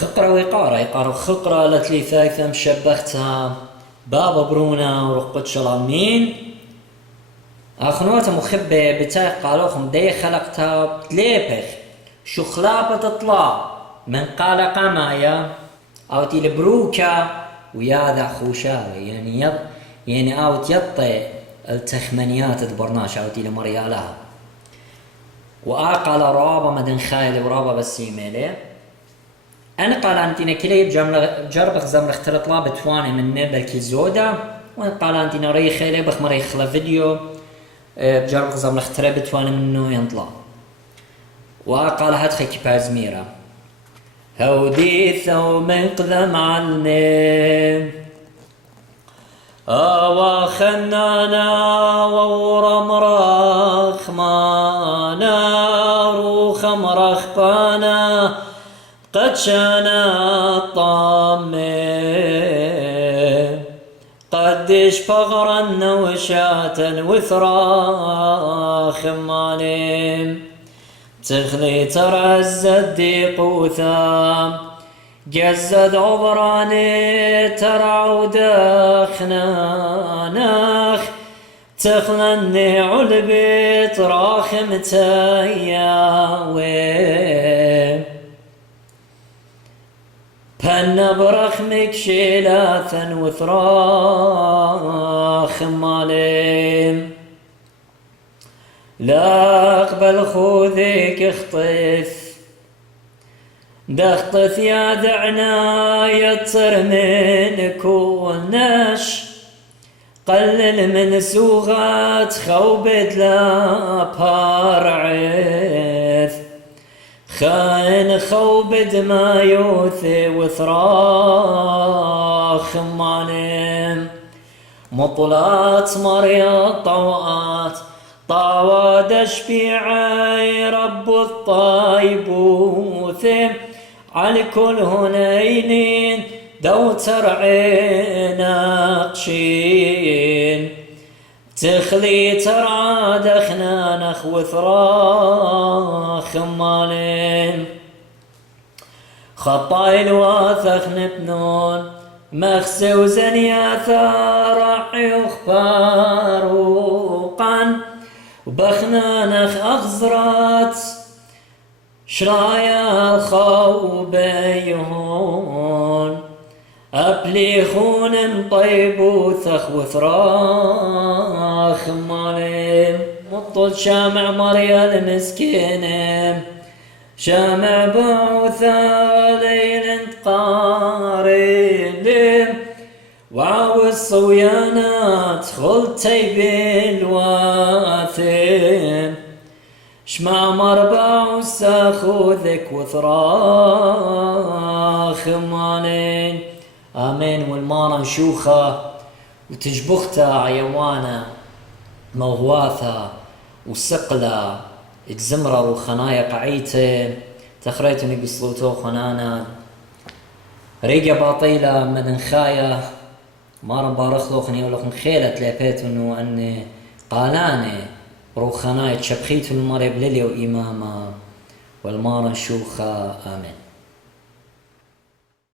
خقرة ويقارة يقارو خقرة لتلي ثايثة مشبختها بابا برونا ورقود شلامين أخنوتا مخبة بتاعي قالوخم دي خلقتها بتليبخ شو خلابة تطلع من قال قمايا أو تيل بروكا وياذا خوشاوي يعني أو تيطي التخمنيات البرناش أو تيل مريالها وأقال رابا مدن خايل ورابا بسيميلي أنا قال أنتينا كليب جربخ زمر اختلط لا بتواني من بلكي زودا وأنا قال أنتينا ريخي ليبخ مريخ فيديو بجربخ زمر اختلط بتواني منه ينطلع وقال هدخي كبازميرا هودي ثو مقدم عني أوا خنانا وورم رخمانا روخ مرخبانا قد شانا الطامي قدش فغرا وشاة وثراخ مالي تخلي ترز الديق وثام جزد عبراني ترعود خنانخ تخلني علبيت راخم تياوي بن برخمك شيلاثا وثراخ مالي لا اقبل خوذك اخطف دخطف يا دعنا يتصر من كونش قلل من سوغات خوبت لا بارعث خاين خوبت ما يوثي وثراخ مالم مطلات مريا طوات طاواد شفيعي رب الطيب وثم على كل هنينين دوتر عيناقشين تخلي ترعى دخنانخ وثراخ مالين خطايل واثخ نبنون مخسي وزنيا ثارع يخبار وقن وبخنانخ أخزرات شرايا خوبيهون أبليخون طيب وثخ وثراخ مالي مطل شامع مريال مسكينة شامع بعوثا ليل قارب وعاوز صويانات خلتي بالواثم شمع مربع وساخوذك وثراخ مالين آمين والمارا مشوخة وتجبختها عيوانا موغواثة وسقلة اكزمرة وخنايا قعيته تخريتني بسلوتو خنانا ريقة باطيلة مدن خايا مارا بارخلوخني ولوخن خيلة لابيتنو أني قالاني روخناي تشبخيت المريب للي وإماما والمارا شوخة آمين.